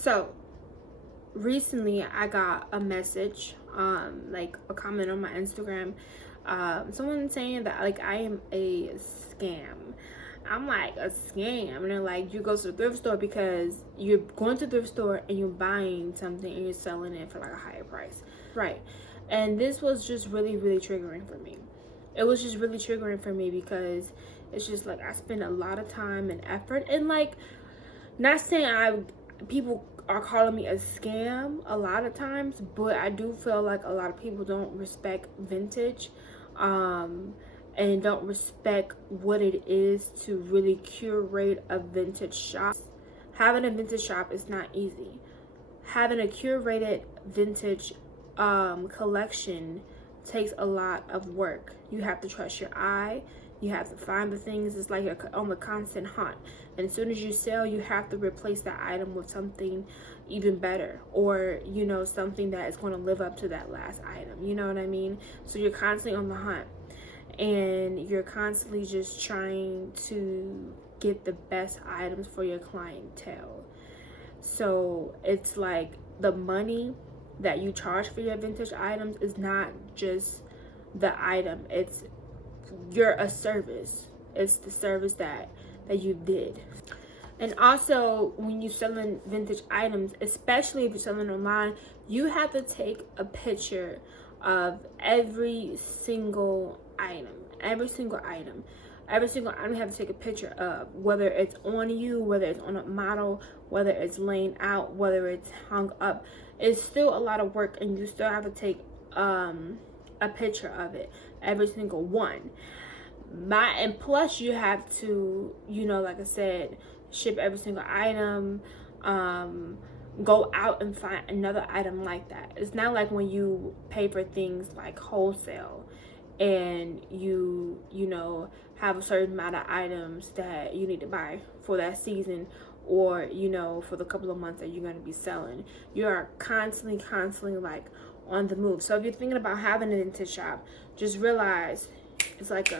So recently I got a message, like a comment on my Instagram, someone saying that like I am a scam. I'm like, a scam? And they're like, you go to the thrift store because you're going to the thrift store and you're buying something and you're selling it for like a higher price. Right. And this was just really, really triggering for me. It was just really triggering for me because it's just like I spend a lot of time and effort, and like, not saying people are calling me a scam a lot of times, but I do feel like a lot of people don't respect vintage, and don't respect what it is to really curate a vintage shop. Having a vintage shop is not easy. Having a curated vintage collection takes a lot of work. You have to trust your eye. You have to find the things. It's like you're on the constant hunt. And as soon as you sell, you have to replace that item with something even better, or something that is going to live up to that last item. You know what I mean? So you're constantly on the hunt, and you're constantly just trying to get the best items for your clientele. So it's like the money that you charge for your vintage items is not just the item, it's you're a service. It's the service that you did. And also, when you're selling vintage items, especially if you're selling online, you have to take a picture of every single item. Every single item you have to take a picture of, whether it's on you, whether it's on a model, whether it's laying out, whether it's hung up. It's still a lot of work, and you still have to take a picture of it, every single one. And plus you have to, like I said, ship every single item, go out and find another item like that. It's not like when you pay for things like wholesale and you have a certain amount of items that you need to buy for that season, or for the couple of months that you're going to be selling. You are constantly like on the move. So if you're thinking about having a vintage shop, just realize it's like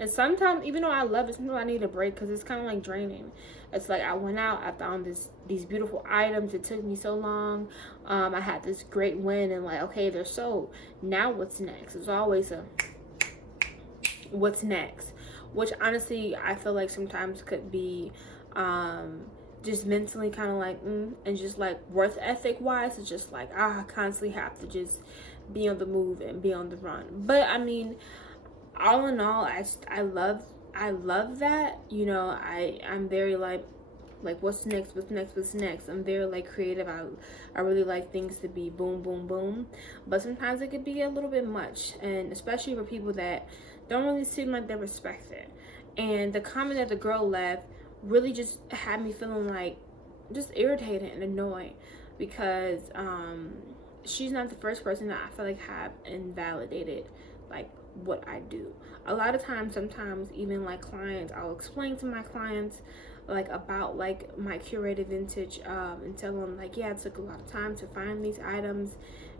and sometimes, even though I love it, sometimes I need a break because it's kind of like draining. It's like I went out, I found these beautiful items. It took me so long. I had this great win, and like, okay, they're sold. Now what's next? It's always a what's next, which honestly I feel like sometimes could be just mentally kind of like and just like worth ethic wise, it's just like I constantly have to just be on the move and be on the run. But I mean, all in all, I love that. I'm very like what's next. I'm very like creative. I really like things to be boom boom boom, but sometimes it could be a little bit much, and especially for people that don't really seem like they respect it. And the comment that the girl left really just had me feeling like just irritated and annoyed, because she's not the first person that I feel like have invalidated like what I do. A lot of times, sometimes even like clients, I'll explain to my clients like about like my curated vintage, and tell them like, yeah, it took a lot of time to find these items,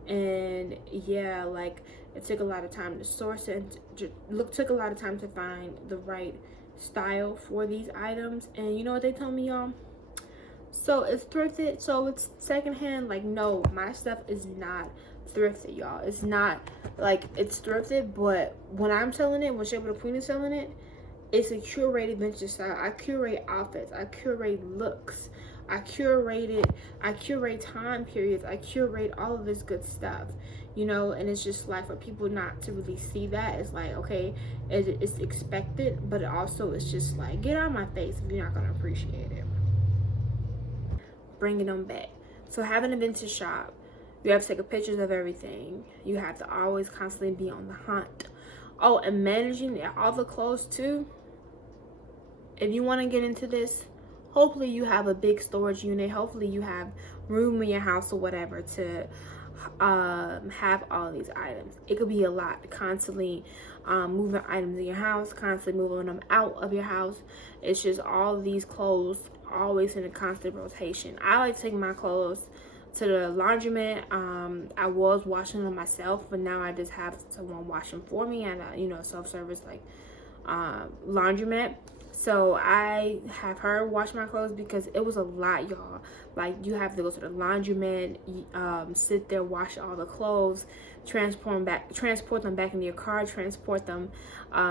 and yeah, like it took a lot of time to source it, took a lot of time to find the right style for these items. And you know what they tell me, y'all? So it's thrifted, so it's secondhand. Like, no, my stuff is not thrifted, y'all. It's not like it's thrifted, but when I'm selling it, when Shape of the Queen is selling it, it's a curated vintage style. I curate outfits, I curate looks, I curate time periods, I curate all of this good stuff, and it's just like for people not to really see that, it's like, okay, it's expected, but it also it's just like, get out of my face if you're not gonna appreciate it. Bringing them back. So having a vintage shop, you have to take pictures of everything. You have to always constantly be on the hunt. Oh, and managing all the clothes too. If you want to get into this, hopefully you have a big storage unit. Hopefully you have room in your house or whatever to have all these items. It could be a lot. Constantly moving items in your house, constantly moving them out of your house. It's just all of these clothes always in a constant rotation. I like taking my clothes to the laundromat. I was washing them myself, but now I just have someone wash them for me at a self-service like laundromat. So I have her wash my clothes because it was a lot, y'all. Like, you have to go to the laundromat, sit there, wash all the clothes, transport them back into your car, transport them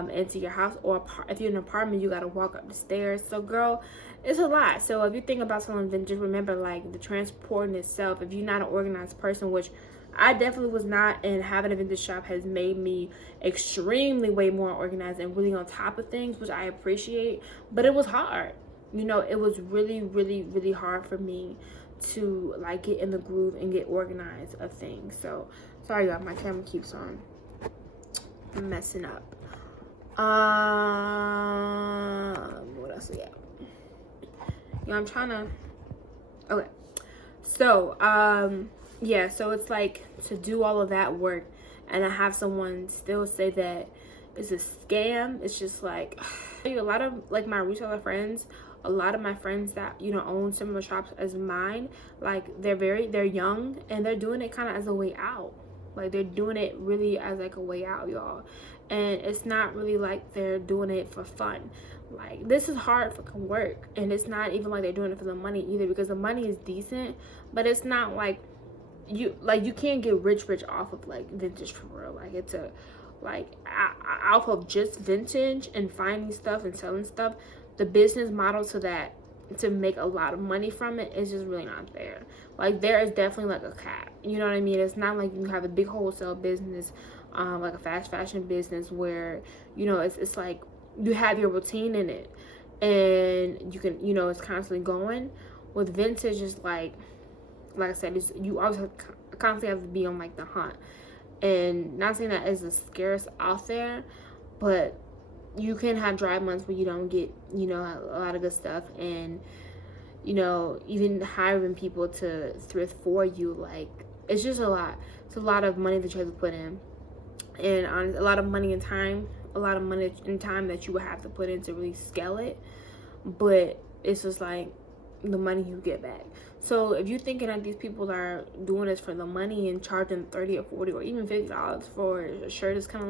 into your house, or if you're in an apartment, you gotta walk up the stairs. So, girl, it's a lot. So if you think about selling vintage, remember, like, the transporting itself. If you're not an organized person, which I definitely was not, and having a vintage shop has made me extremely way more organized and really on top of things, which I appreciate. But it was hard. You know, it was really, really, really hard for me to like get in the groove and get organized of things. So sorry, y'all, my camera keeps on messing up. What else we got? Yeah, I'm trying to. Okay, so yeah, so it's like to do all of that work and I have someone still say that it's a scam. It's just like a lot of like my reseller friends, a lot of my friends that, you know, own similar shops as mine, like they're young and they're doing it kind of as a way out. Like they're doing it really as like a way out, y'all. And it's not really like they're doing it for fun. Like, this is hard fucking work, and it's not even like they're doing it for the money either, because the money is decent, but it's not like you can't get rich off of like vintage for real. Like, it's a like off of just vintage and finding stuff and selling stuff, the business model to that, to make a lot of money from it, is just really not there. Like, there is definitely like a cap, you know what I mean? It's not like you have a big wholesale business, like a fast fashion business where, you know, it's like you have your routine in it and you can, you know, it's constantly going. With vintage, is like I said, it's, you always constantly have to be on like the hunt. And not saying that is a scarce out there, but you can have dry months where you don't get, you know, a lot of good stuff. And, you know, even hiring people to thrift for you, like, it's just a lot. It's a lot of money that you have to put in, and a lot of money and time, that you would have to put in to really scale it. But it's just like the money you get back. So if you're thinking that these people are doing this for the money and charging $30 or $40 or even $50 for a shirt, is kind of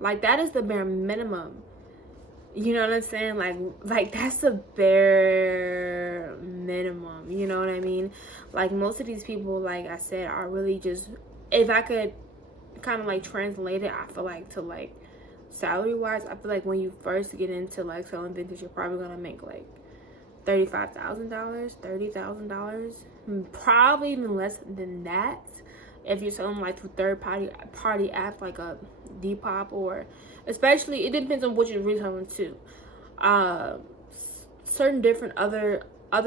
like that is the bare minimum. You know what I'm saying? Like that's the bare minimum. You know what I mean? Like, most of these people, like I said, are really just, if I could kind of like translate it, I feel like, to like salary wise, I feel like when you first get into like selling vintage, you're probably gonna make like $35,000, $30,000, probably even less than that if you're selling like through third party apps like a Depop, or especially, it depends on what you're retailing to. Certain different other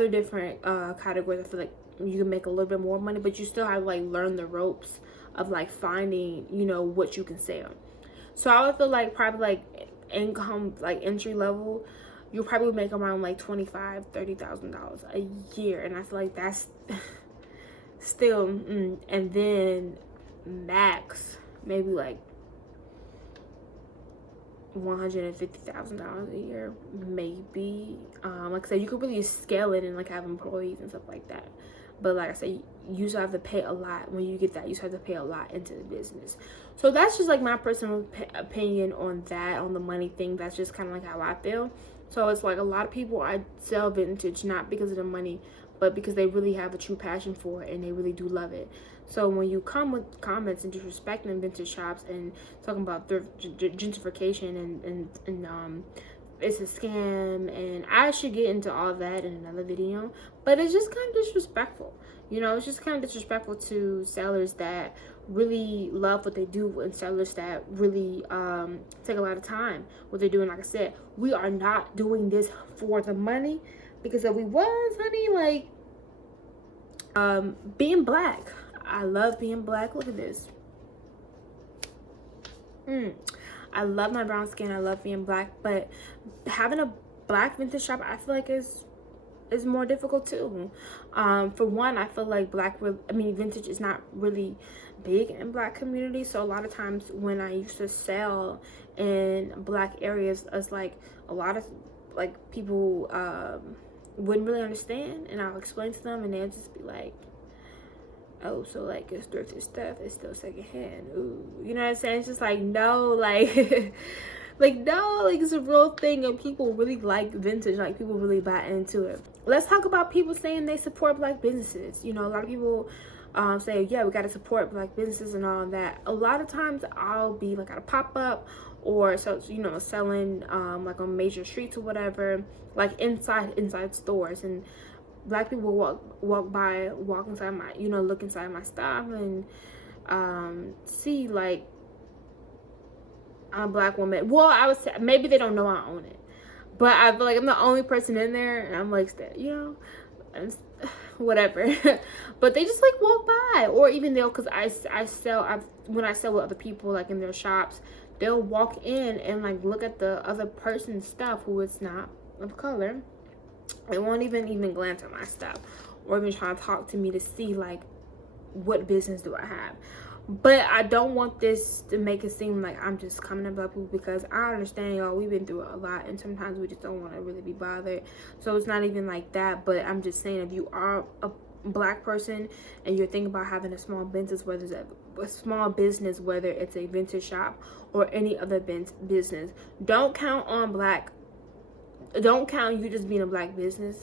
different categories, I feel like you can make a little bit more money, but you still have to like learn the ropes of like finding, you know, what you can sell. So I would feel like probably like income, like entry level, you'll probably make around like $25,000-$30,000 a year, and I feel like that's still and then max maybe like $150,000 a year, maybe. Like I said, you could really scale it and like have employees and stuff like that. But like I said, you still have to pay a lot. When you get that, you still have to pay a lot into the business. So that's just like my personal opinion on that, on the money thing. That's just kind of like how I feel. So it's like a lot of people, I sell vintage not because of the money, but because they really have a true passion for it and they really do love it. So when you come with comments and disrespecting vintage shops and talking about gentrification and it's a scam, and I should get into all that in another video, but it's just kind of disrespectful. You know, it's just kind of disrespectful to sellers that really love what they do, and sellers that really take a lot of time what they're doing. Like I said, we are not doing this for the money, because if we was, honey, like being black, I love being black. Look at this. I love my brown skin. I love being black, but having a black vintage shop, I feel like is more difficult too. For one, I feel like vintage is not really big in black community. So a lot of times when I used to sell in black areas, it's like a lot of like people wouldn't really understand, and I'll explain to them and they'll just be like, oh, so like it's thrifted stuff, it's still secondhand. Ooh, you know what I'm saying? It's just like, no, like Like, no, like, it's a real thing, and people really like vintage. Like, people really buy into it. Let's talk about people saying they support black businesses. You know, a lot of people say, yeah, we got to support black businesses and all that. A lot of times I'll be like at a pop-up, or so, you know, selling like on major streets or whatever, like inside stores, and black people walk inside my, you know, look inside my stuff and see like I'm a black woman. Well, I would say maybe they don't know I own it, but I feel like I'm the only person in there, and I'm like, you know, and whatever. But they just like walk by, or even they'll, because when I sell with other people like in their shops, they'll walk in and like look at the other person's stuff who is not of color. They won't even glance at my stuff, or even try to talk to me to see like what business do I have. But I don't want this to make it seem like I'm just coming at black people, because I understand, y'all, we've been through a lot, and sometimes we just don't want to really be bothered. So it's not even like that. But I'm just saying, if you are a black person and you're thinking about having a small business, whether it's a small business, whether it's a vintage shop or any other business, don't count you just being a black business.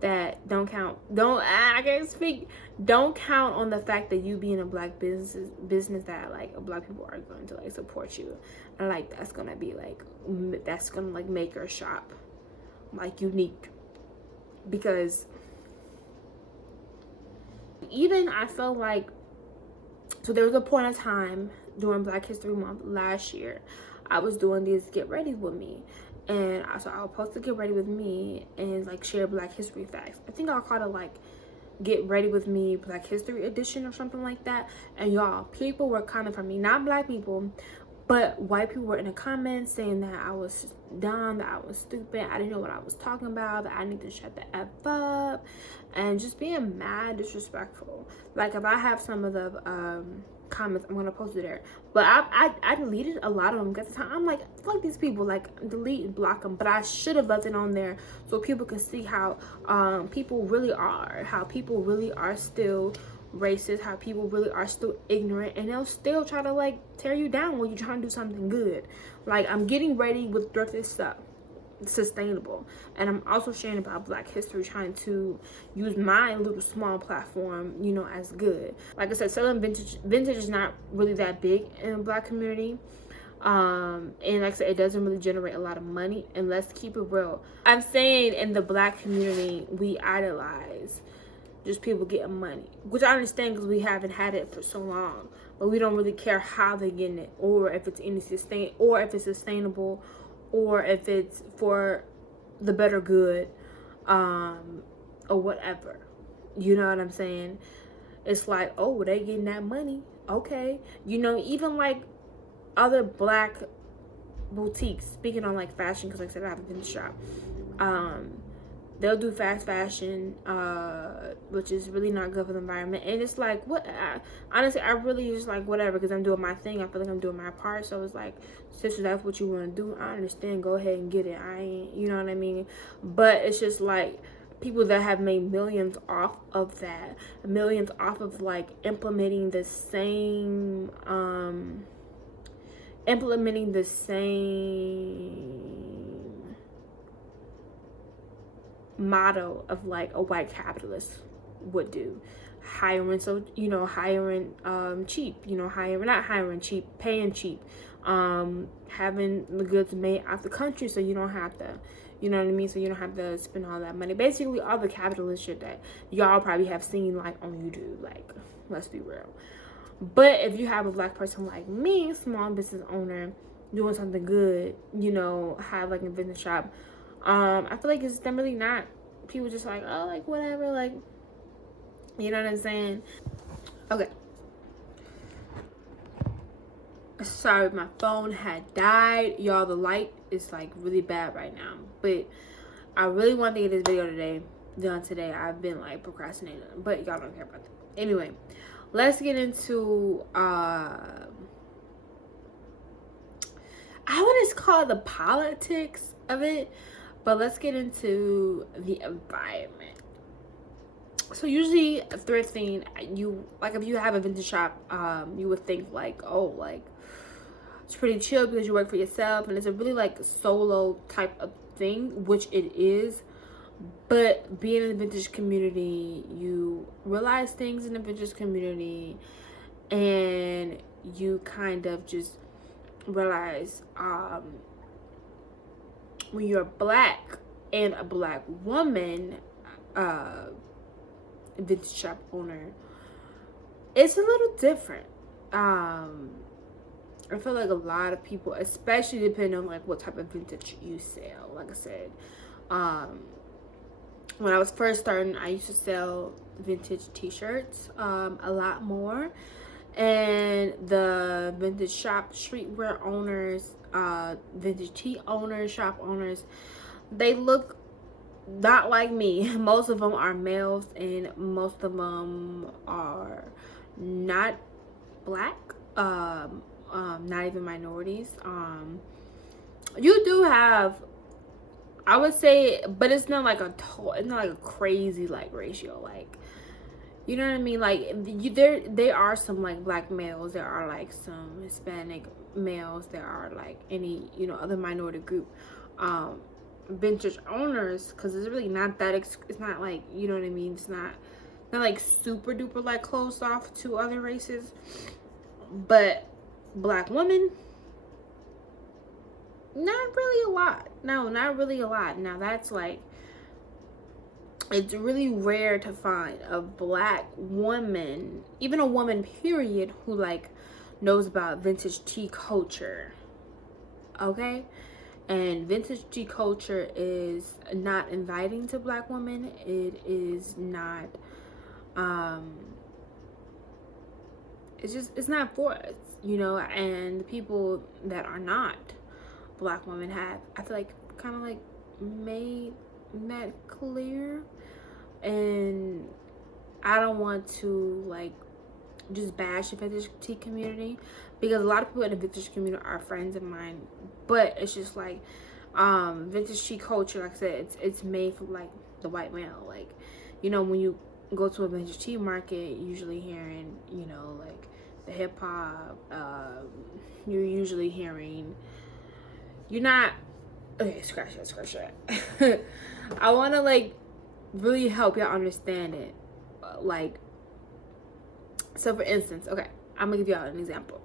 Don't count on the fact that you being a black business that like black people are going to like support you, and like that's gonna make your shop like unique. Because even I felt like, so there was a point of time during Black History Month last year, I was doing these get ready with me, and so I was supposed to get ready with me and like share Black history facts. I think I'll call it like get ready with me Black History Edition or something like that. And y'all, people were coming for me, not black people, but white people were in the comments saying that I was dumb, that I was stupid, I didn't know what I was talking about, that I need to shut the F up, and just being mad disrespectful. Like, if I have some of the comments, I'm gonna post it there. But I deleted a lot of them, because at the time I'm like, fuck these people, like delete and block them. But I should have left it on there so people can see how people really are still racist, how people really are still ignorant, and they'll still try to like tear you down when you're trying to do something good. Like, I'm getting ready with thrifted stuff, sustainable, and I'm also sharing about Black history, trying to use my little small platform, you know, as good. Like I said, selling vintage is not really that big in the Black community, and like I said, it doesn't really generate a lot of money. And let's keep it real, I'm saying in the Black community we idolize just people getting money, which I understand because we haven't had it for so long, but we don't really care how they're getting it, or if it's sustainable, or if it's for the better good, or whatever. You know what I'm saying? It's like, oh, they getting that money, okay. You know, even like other Black boutiques, speaking on like fashion, because like I said, I have a vintage shop, they'll do fast fashion, which is really not good for the environment. And it's like, what? Honestly, I really just like whatever, because I'm doing my thing. I feel like I'm doing my part. So it's like, sister, that's what you want to do. I understand. Go ahead and get it. I ain't, you know what I mean? But it's just like people that have made millions off of that, millions off of like implementing the same motto of like a white capitalist would do, hiring cheap, you know, paying cheap, having the goods made out the country, so you don't have to, you know what I mean, so you don't have to spend all that money. Basically all the capitalist shit that y'all probably have seen like on YouTube. Like, let's be real. But if you have a Black person like me, small business owner, doing something good, you know, have like a business shop, I feel like it's them really not people just like, oh, like whatever, like, you know what I'm saying? Okay, sorry, my phone had died, y'all. The light is like really bad right now, but I really want to get this video done today. I've been like procrastinating, but y'all don't care about that. Anyway, let's get into I wouldn't call it the politics of it, but let's get into the environment. So usually thrifting, you like, if you have a vintage shop, you would think like, oh, like It's pretty chill because you work for yourself, and it's a really like solo type of thing, which it is. But being in the vintage community, you realize things in the vintage community, and you kind of just realize when you're black and a black woman vintage shop owner, it's a little different. I feel like a lot of people, especially depending on like what type of vintage you sell, like I said, when I was first starting, I used to sell vintage t-shirts a lot more, and the vintage shop, streetwear owners, vintage tee owners, shop owners, they look not like me. Most of them are males, and most of them are not black, not even minorities. You do have, I would say, but it's not like it's not like a crazy like ratio, like, you know what I mean? Like, there are some like black males, there are like some Hispanic males, there are like any, you know, other minority group vintage owners, because it's really not that it's not like, you know what I mean, it's not like super duper like closed off to other races. But black women, not really a lot. No, not really a lot. Now that's like, it's really rare to find a black woman, even a woman period, who like knows about vintage tea culture. Okay? And vintage tea culture is not inviting to black women. It is not it's not for us, you know. And the people that are not black women have, I feel like, kind of like made that clear. And I don't want to like just bash the vintage tea community, because a lot of people in the vintage community are friends of mine, but it's just like vintage tea culture, like I said, it's made for like the white male. Like, you know, when you go to a vintage tea market, usually hearing, you know, like the hip-hop, you're usually hearing, you're not, okay, scratch that. I want to like really help y'all understand it. Like, so for instance, okay, I'm gonna give y'all an example.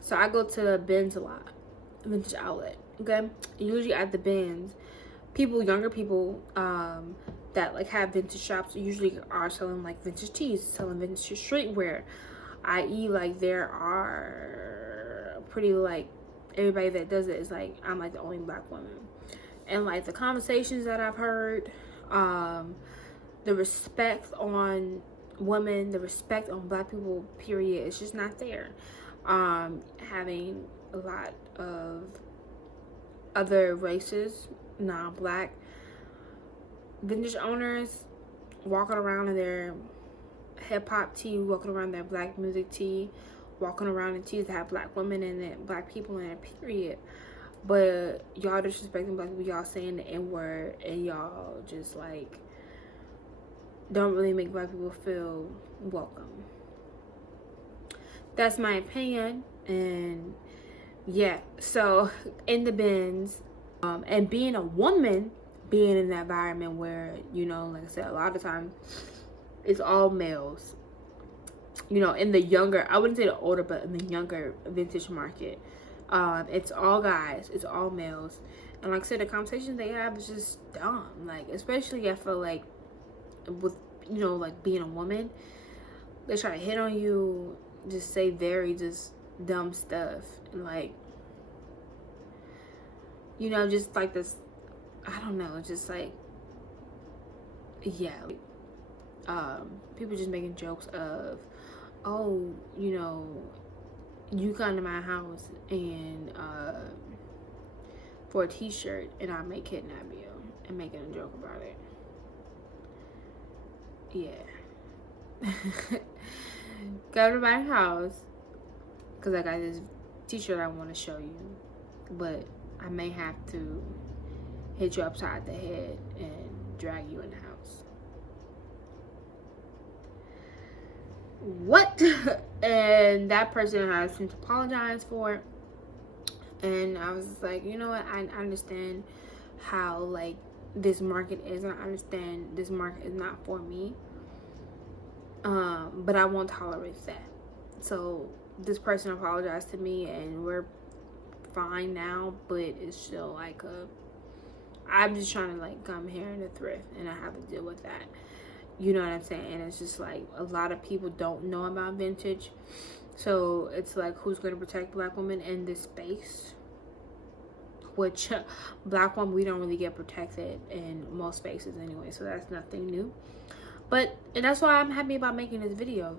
So I go to the Ben's a lot, vintage outlet, okay? Usually at the Ben's, younger people that like have vintage shops usually are selling like vintage tees, selling vintage streetwear, i.e. like there are pretty like, everybody that does it is like, I'm like the only black woman. And like the conversations that I've heard, the respect on women, the respect on black people, period, it's just not there. Having a lot of other races, non-black vintage owners walking around in their hip-hop tee, walking around their black music tee, walking around in tees that have black women in it, black people in it, period. But y'all disrespecting black people, y'all saying the N-word, and y'all just like don't really make black people feel welcome. That's my opinion. And yeah, so in the Ben's, and being a woman, being in that environment where, you know, like I said, a lot of times it's all males, you know, in the younger, I wouldn't say the older, but in the younger vintage market, it's all guys, it's all males. And like I said, the conversations they have is just dumb. Like, especially I feel like with, you know, like being a woman, they try to hit on you, just say very just dumb stuff, and like, you know, just like this, I don't know, just like, yeah, people just making jokes of, oh, you know, you come to my house and for a t-shirt and I may kidnap you, and making a joke about it. Yeah. Go to my house because I got this t-shirt I want to show you, but I may have to hit you upside the head and drag you in the house. What? And that person has since apologized for it. And I was like, you know what, I understand how like this market is, and I understand this market is not for me, but I won't tolerate that. So this person apologized to me and we're fine now, but it's still like I'm just trying to like come here in a thrift and I have to deal with that. You know what I'm saying? And it's just like a lot of people don't know about vintage. So it's like, who's going to protect black women in this space? Which black women, we don't really get protected in most spaces anyway. So that's nothing new. And that's why I'm happy about making this video.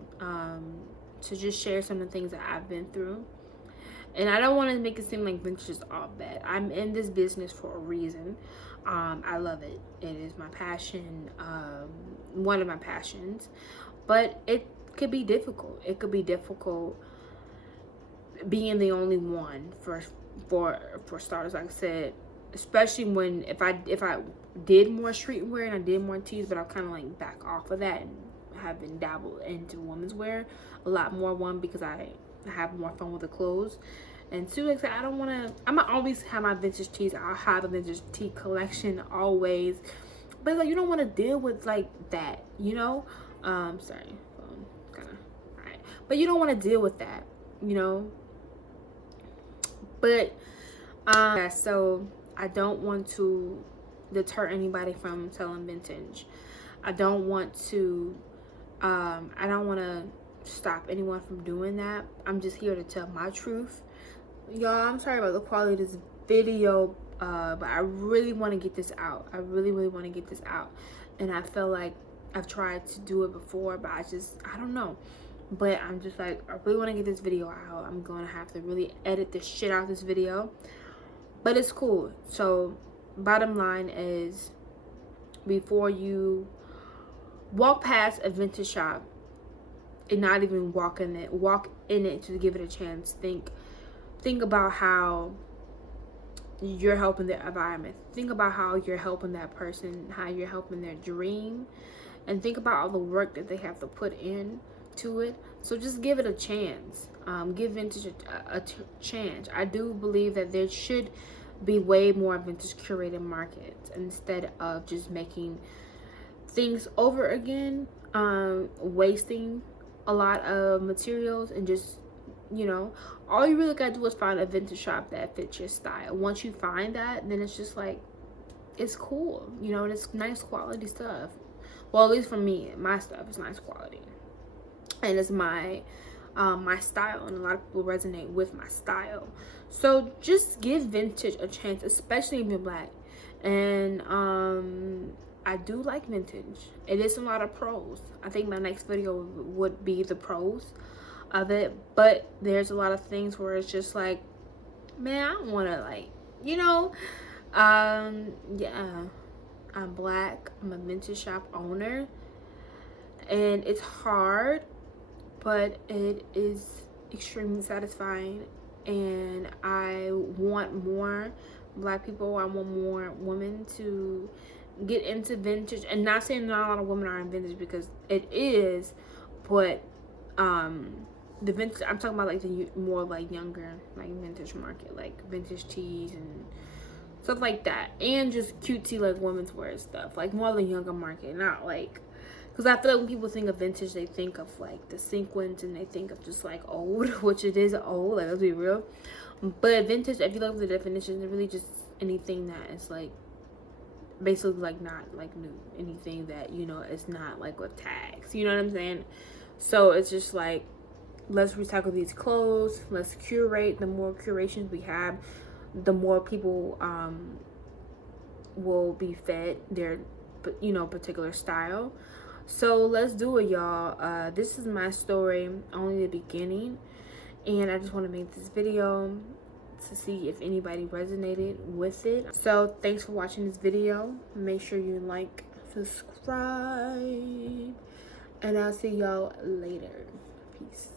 To just share some of the things that I've been through. And I don't want to make it seem like vintage is all bad. I'm in this business for a reason. I love it. It is my passion, one of my passions. But it could be difficult. It could be difficult being the only one for starters. Like I said, especially when if I did more streetwear and I did more tees, but I kind of like back off of that and have been dabbled into women's wear a lot more. One, because I have more fun with the clothes, and two, like I don't want to, I'm gonna always have my vintage tees. I'll have a vintage tee collection always, but like you don't want to deal with like that, you know. Sorry, kind of, all right, but you don't want to deal with that, you know. But yeah, so I don't want to deter anybody from selling vintage. I don't want to stop anyone from doing that. I'm just here to tell my truth. Y'all, I'm sorry about the quality of this video, but I really want to get this out. I really want to get this out. And I feel like I've tried to do it before, but I don't know. But I'm just like, I really want to get this video out. I'm going to have to really edit the shit out of this video. But it's cool. So, bottom line is, before you walk past a vintage shop and not even walk in it to give it a chance, think about how you're helping the environment. Think about how you're helping that person, how you're helping their dream, and think about all the work that they have to put in to it. So just give it a chance. Give vintage a chance. I do believe that there should be way more vintage curated markets instead of just making things over again, wasting a lot of materials, and just, you know, all you really gotta do is find a vintage shop that fits your style. Once you find that, then it's just like, it's cool, you know, and it's nice quality stuff. Well, at least for me, my stuff is nice quality, and it's my style, and a lot of people resonate with my style. So just give vintage a chance, especially if you're black. And I do like vintage. It is a lot of pros. I think my next video would be the pros of it, but there's a lot of things where it's just like, man, I don't want to, like, you know. Yeah, I'm black, I'm a vintage shop owner, and it's hard, but it is extremely satisfying. And I want more black people, I want more women to get into vintage. And not saying not a lot of women are in vintage, because it is, but the vintage, I'm talking about like the more like younger, like vintage market, like vintage tees and stuff like that, and just cutesy like women's wear stuff, like more the younger market, not like, because I feel like when people think of vintage, they think of like the sequins and they think of just like old, which it is old, like, let's be real. But vintage, if you look at the definition, it's really just anything that is like basically like not like new, anything that, you know, it's not like with tags, you know what I'm saying? So it's just like, let's recycle these clothes, let's curate. The more curations we have, the more people will be fed their, you know, particular style. So let's do it, y'all. This is my story, only the beginning, and I just want to make this video to see if anybody resonated with it. So thanks for watching this video. Make sure you like, subscribe, and I'll see y'all later. Peace.